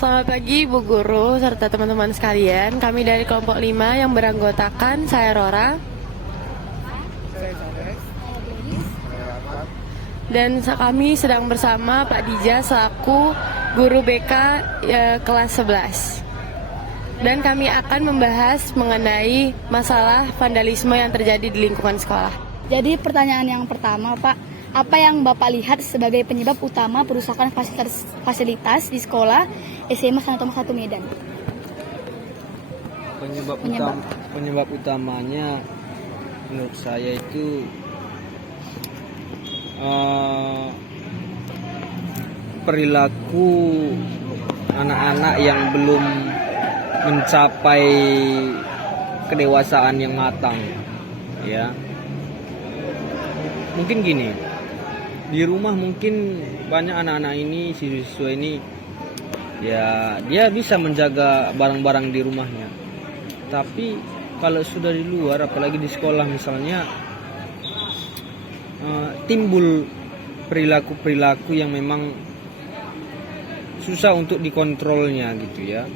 Selamat pagi Bu Guru serta teman-teman sekalian. Kami dari kelompok 5 yang beranggotakan saya Rora dan kami sedang bersama Pak Dija selaku guru BK kelas 11. Dan kami akan membahas mengenai masalah vandalisme yang terjadi di lingkungan sekolah. Jadi pertanyaan yang pertama, Pak, apa yang Bapak lihat sebagai penyebab utama perusakan fasilitas di sekolah SMA Sanatomo 1 Medan? Penyebab utamanya menurut saya itu perilaku anak-anak yang belum mencapai kedewasaan yang matang, ya. Mungkin gini, di rumah mungkin banyak anak-anak ini, siswa ini, ya dia bisa menjaga barang-barang di rumahnya. Tapi kalau sudah di luar, apalagi di sekolah misalnya, timbul perilaku-perilaku yang memang susah untuk dikontrolnya gitu ya.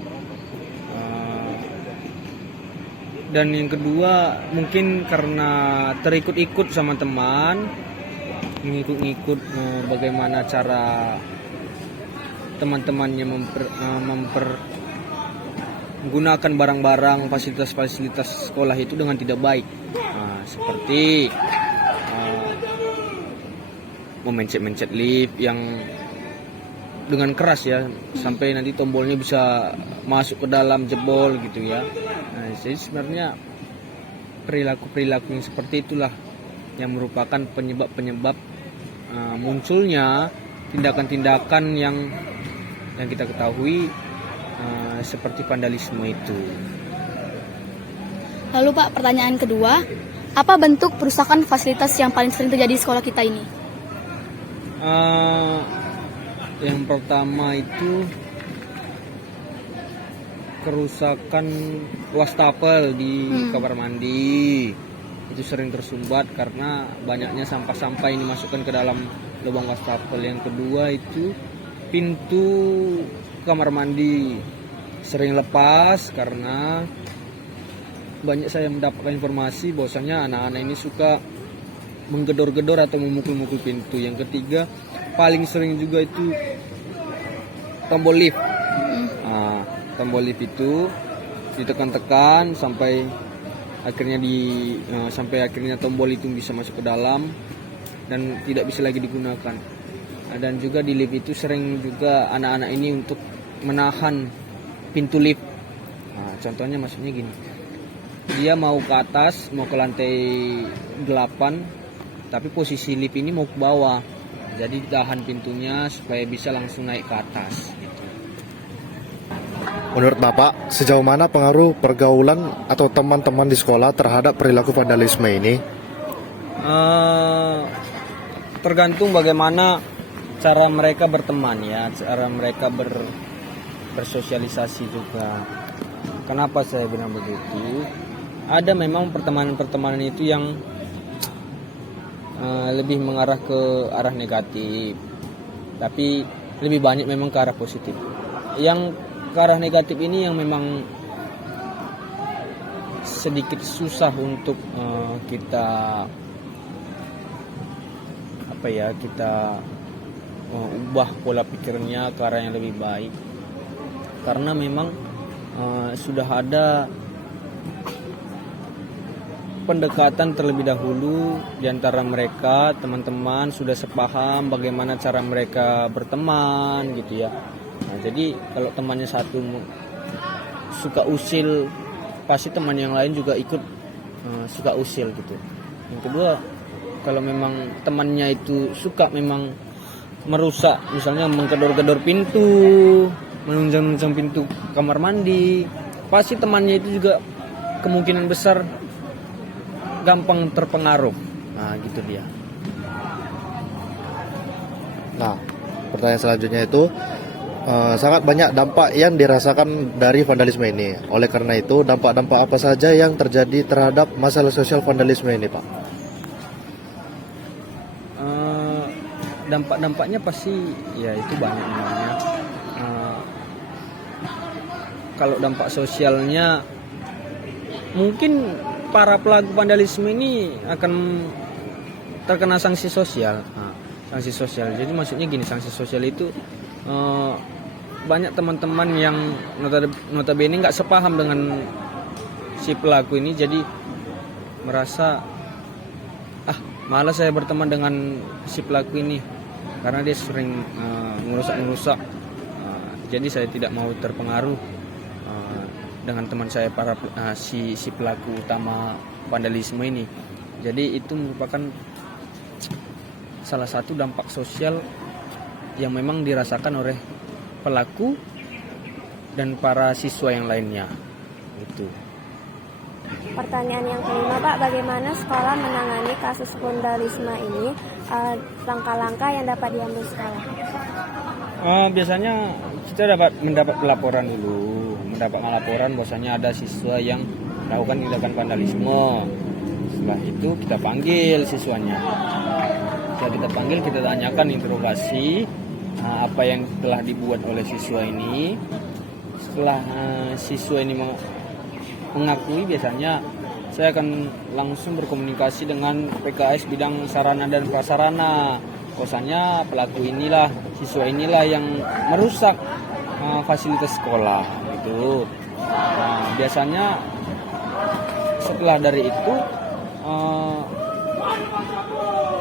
Dan yang kedua mungkin karena terikut-ikut sama teman, mengikut-ikut bagaimana cara teman-temannya menggunakan barang-barang fasilitas-fasilitas sekolah itu dengan tidak baik. Seperti memencet-mencet lift yang dengan keras ya, sampai nanti tombolnya bisa masuk ke dalam, jebol gitu ya. Jadi sebenarnya perilaku-perilaku yang seperti itulah yang merupakan penyebab munculnya tindakan-tindakan yang kita ketahui seperti vandalisme itu. Lalu Pak, pertanyaan kedua, apa bentuk perusakan fasilitas yang paling sering terjadi di sekolah kita ini? Yang pertama itu kerusakan wastafel di kamar mandi. Itu sering tersumbat karena banyaknya sampah-sampah ini masukkan ke dalam lubang wastafel. Yang kedua itu pintu kamar mandi sering lepas karena banyak saya mendapatkan informasi bahwasanya anak-anak ini suka menggedor-gedor atau memukul-mukul pintu. Yang ketiga paling sering juga itu tombol lift. Tombol lift itu ditekan-tekan sampai akhirnya tombol itu bisa masuk ke dalam dan tidak bisa lagi digunakan. Dan juga di lift itu sering juga anak-anak ini untuk menahan pintu lift. Contohnya maksudnya gini, dia mau ke atas, mau ke lantai 8, tapi posisi lift ini mau ke bawah, jadi tahan pintunya supaya bisa langsung naik ke atas gitu. Menurut Bapak, sejauh mana pengaruh pergaulan atau teman-teman di sekolah terhadap perilaku vandalisme ini? Tergantung bagaimana cara mereka berteman ya, cara mereka bersosialisasi juga. Kenapa saya bilang begitu? Ada memang pertemanan-pertemanan itu yang lebih mengarah ke arah negatif, tapi lebih banyak memang ke arah positif. Yang ke arah negatif ini yang memang sedikit susah untuk kita ubah pola pikirnya ke arah yang lebih baik, karena memang sudah ada pendekatan terlebih dahulu di antara mereka, teman-teman sudah sepaham bagaimana cara mereka berteman gitu ya. Jadi kalau temannya satu suka usil, pasti teman yang lain juga ikut suka usil gitu. Yang kedua, kalau memang temannya itu suka memang merusak, misalnya menggedor-gedor pintu, menunjang-nunjang pintu kamar mandi, pasti temannya itu juga kemungkinan besar gampang terpengaruh. Gitu dia. Nah, pertanyaan selanjutnya itu sangat banyak dampak yang dirasakan dari vandalisme ini. Oleh karena itu, dampak-dampak apa saja yang terjadi terhadap masalah sosial vandalisme ini, Pak? Dampak-dampaknya pasti ya itu banyak namanya. kalau dampak sosialnya mungkin para pelaku vandalisme ini akan terkena sanksi sosial. Sanksi sosial. Jadi maksudnya gini, sanksi sosial itu banyak teman-teman yang notabene nggak sepaham dengan si pelaku ini, jadi merasa malas saya berteman dengan si pelaku ini karena dia sering merusak-merusak. Jadi saya tidak mau terpengaruh dengan teman saya si pelaku utama vandalisme ini. Jadi itu merupakan salah satu dampak sosial yang memang dirasakan oleh pelaku dan para siswa yang lainnya. Itu. Pertanyaan yang kelima, Pak, bagaimana sekolah menangani kasus vandalisme ini? Langkah-langkah yang dapat diambil sekolah? Biasanya kita mendapat laporan dulu, bahwasanya ada siswa yang melakukan tindakan vandalisme. Setelah itu kita panggil siswanya. Setelah kita panggil, kita tanyakan, interogasi apa yang telah dibuat oleh siswa ini. Setelah siswa ini mengakui, biasanya saya akan langsung berkomunikasi dengan PKS bidang sarana dan prasarana. Bahwasanya pelaku inilah, siswa inilah yang merusak fasilitas sekolah. Gitu. Biasanya setelah dari itu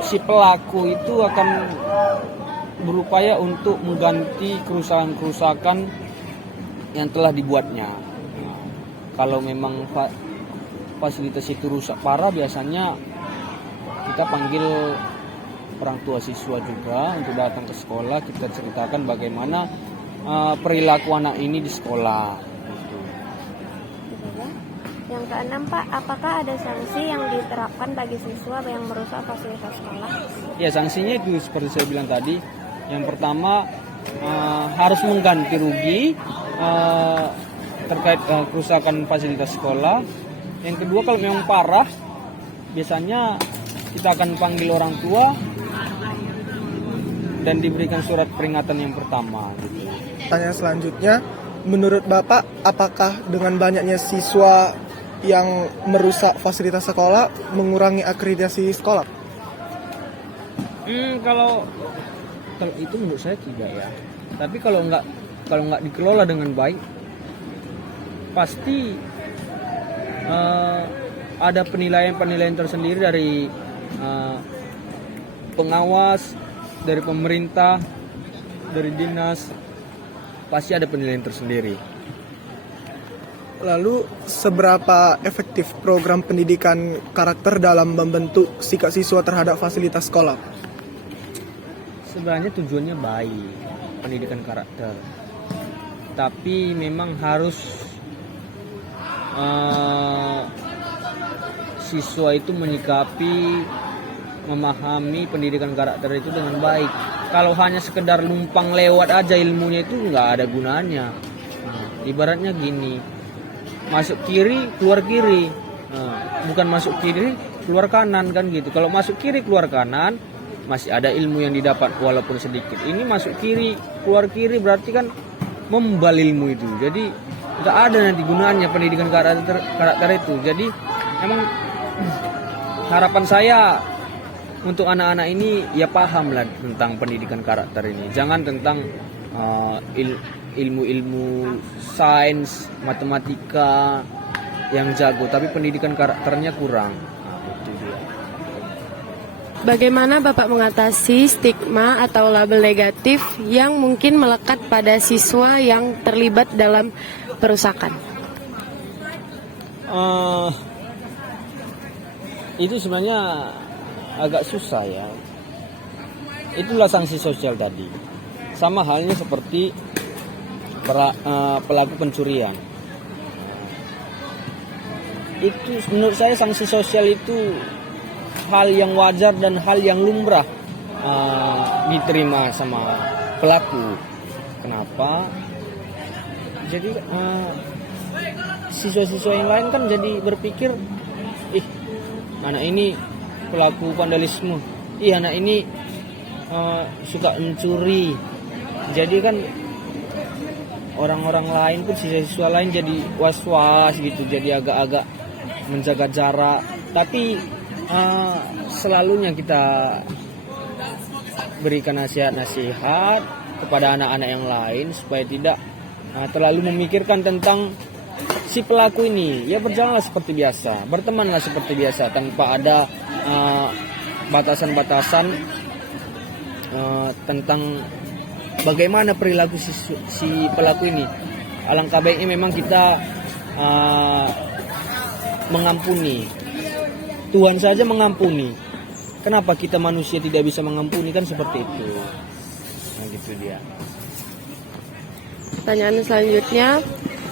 si pelaku itu akan berupaya untuk mengganti kerusakan-kerusakan yang telah dibuatnya. Kalau memang fasilitas itu rusak parah, biasanya kita panggil orang tua siswa juga untuk datang ke sekolah. Kita ceritakan bagaimana perilaku anak ini di sekolah. Yang keenam, Pak, apakah ada sanksi yang diterapkan bagi siswa yang merusak fasilitas sekolah? Ya, sanksinya itu seperti saya bilang tadi. Yang pertama harus mengganti rugi terkait kerusakan fasilitas sekolah. Yang kedua, kalau memang parah, biasanya kita akan panggil orang tua dan diberikan surat peringatan yang pertama. Pertanyaan selanjutnya, menurut Bapak, apakah dengan banyaknya siswa yang merusak fasilitas sekolah mengurangi akreditasi sekolah? Kalau itu menurut saya tidak ya. Tapi kalau nggak dikelola dengan baik, pasti ada penilaian tersendiri dari pengawas, dari pemerintah, dari dinas, pasti ada penilaian tersendiri. Lalu, seberapa efektif program pendidikan karakter dalam membentuk sikap siswa terhadap fasilitas sekolah? Sebenarnya tujuannya baik, pendidikan karakter. Tapi memang harus siswa itu menyikapi, memahami pendidikan karakter itu dengan baik. Kalau hanya sekedar numpang lewat aja ilmunya, itu nggak ada gunanya. Ibaratnya gini, masuk kiri keluar kiri, bukan masuk kiri keluar kanan, kan gitu. Kalau masuk kiri keluar kanan masih ada ilmu yang didapat walaupun sedikit. Ini masuk kiri keluar kiri berarti kan membal ilmu itu. Jadi nggak ada nanti gunanya pendidikan karakter itu. Jadi emang harapan saya untuk anak-anak ini ya paham lah tentang pendidikan karakter ini. Jangan tentang ilmu-ilmu sains, matematika yang jago, tapi pendidikan karakternya kurang. Itu dia. Bagaimana Bapak mengatasi stigma atau label negatif yang mungkin melekat pada siswa yang terlibat dalam perusakan? Itu sebenarnya agak susah ya. Itulah sanksi sosial tadi. Sama halnya seperti pelaku pencurian. Itu menurut saya sanksi sosial itu hal yang wajar dan hal yang lumrah diterima sama pelaku. Kenapa? Jadi siswa-siswa yang lain kan jadi berpikir, anak ini pelaku vandalisme, anak ini suka mencuri. Jadi kan orang-orang lain pun, siswa-siswa lain jadi was-was gitu, jadi agak-agak menjaga jarak. Tapi selalunya kita berikan nasihat-nasihat kepada anak-anak yang lain supaya tidak terlalu memikirkan tentang si pelaku ini. Ya berjalanlah seperti biasa, bertemanlah seperti biasa tanpa ada batasan-batasan tentang bagaimana perilaku si pelaku ini. Alangkah baiknya memang kita mengampuni. Tuhan saja mengampuni. Kenapa kita manusia tidak bisa mengampuni, kan seperti itu. Nah gitu dia. Pertanyaan selanjutnya,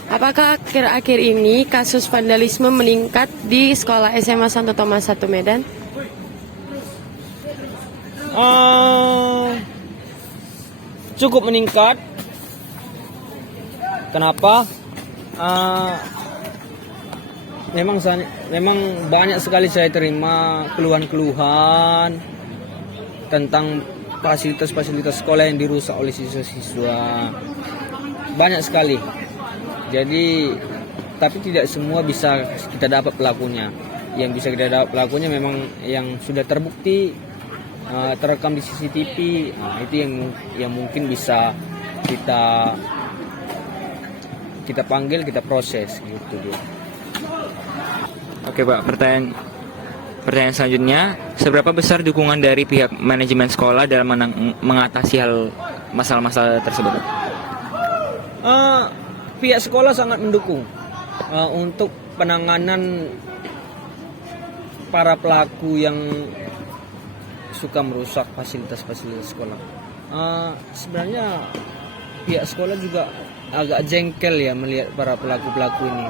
apakah akhir-akhir ini kasus vandalisme meningkat di sekolah SMA Santo Thomas 1 Medan? Cukup meningkat. Kenapa? Memang banyak sekali saya terima keluhan-keluhan tentang fasilitas-fasilitas sekolah yang dirusak oleh siswa-siswa. Banyak sekali. Jadi, tapi tidak semua bisa kita dapat pelakunya. Yang bisa kita dapat pelakunya memang yang sudah terbukti, terekam di CCTV. Nah, itu yang mungkin bisa kita panggil, kita proses gitu dia. Oke Pak, pertanyaan selanjutnya, seberapa besar dukungan dari pihak manajemen sekolah dalam mengatasi masalah-masalah tersebut? Pihak sekolah sangat mendukung untuk penanganan para pelaku yang suka merusak fasilitas-fasilitas sekolah. Sebenarnya pihak sekolah juga agak jengkel ya melihat para pelaku-pelaku ini.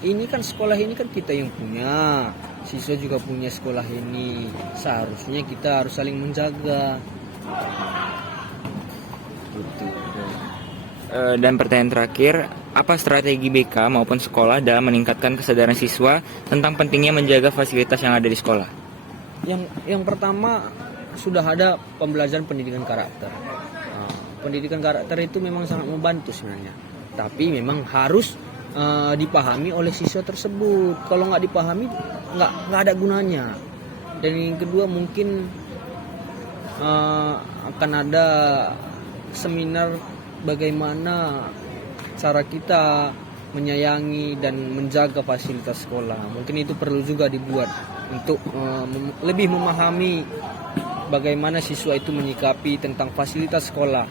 Ini kan sekolah ini kan kita yang punya, siswa juga punya sekolah ini. Seharusnya kita harus saling menjaga. Gitu. Dan pertanyaan terakhir, apa strategi BK maupun sekolah dalam meningkatkan kesadaran siswa tentang pentingnya menjaga fasilitas yang ada di sekolah? Yang pertama, sudah ada pembelajaran pendidikan karakter. Pendidikan karakter itu memang sangat membantu sebenarnya, tapi memang harus dipahami oleh siswa tersebut. Kalau nggak dipahami, nggak ada gunanya. Dan yang kedua mungkin akan ada seminar bagaimana cara kita menyayangi dan menjaga fasilitas sekolah. Mungkin itu perlu juga dibuat untuk lebih memahami bagaimana siswa itu menyikapi tentang fasilitas sekolah,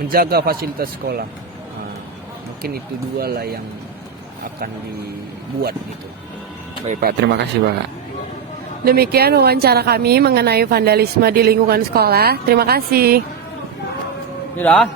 menjaga fasilitas sekolah. Mungkin itu dua lah yang akan dibuat gitu. Baik Pak, terima kasih Pak. Demikian wawancara kami mengenai vandalisme di lingkungan sekolah. Terima kasih. Sudah.